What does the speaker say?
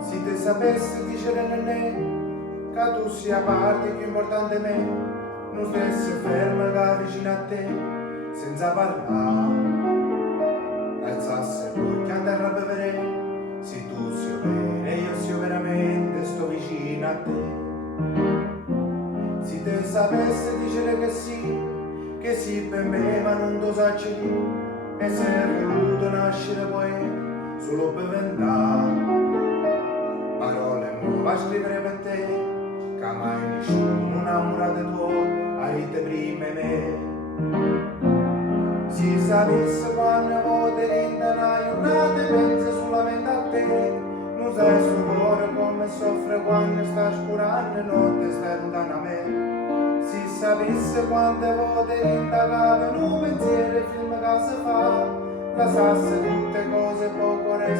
Se te sapessi dicere nenè che tu sia parte più importante di me, non stessi fermo che vicino a te, senza parlare. Alzasse l'occhio a terra per vedere, se tu sia vera e io sia veramente sto vicino a te. Se te sapessi dicere che sì per me ma non lo sacci di, e se è voluto nascere poi solo per vent'anni. Parole nuove a scrivere per te, che mai nessuno innamorato tuo hai te prima di me. Si sapesse quante volte rindanai una te pensa solamente a te, non sai il suo cuore come soffre quando sta scurando e notte sta lontano a me. Si sapesse quante volte rindagava in un pensiero il film che si fa, la sasse tutte cose poco resta.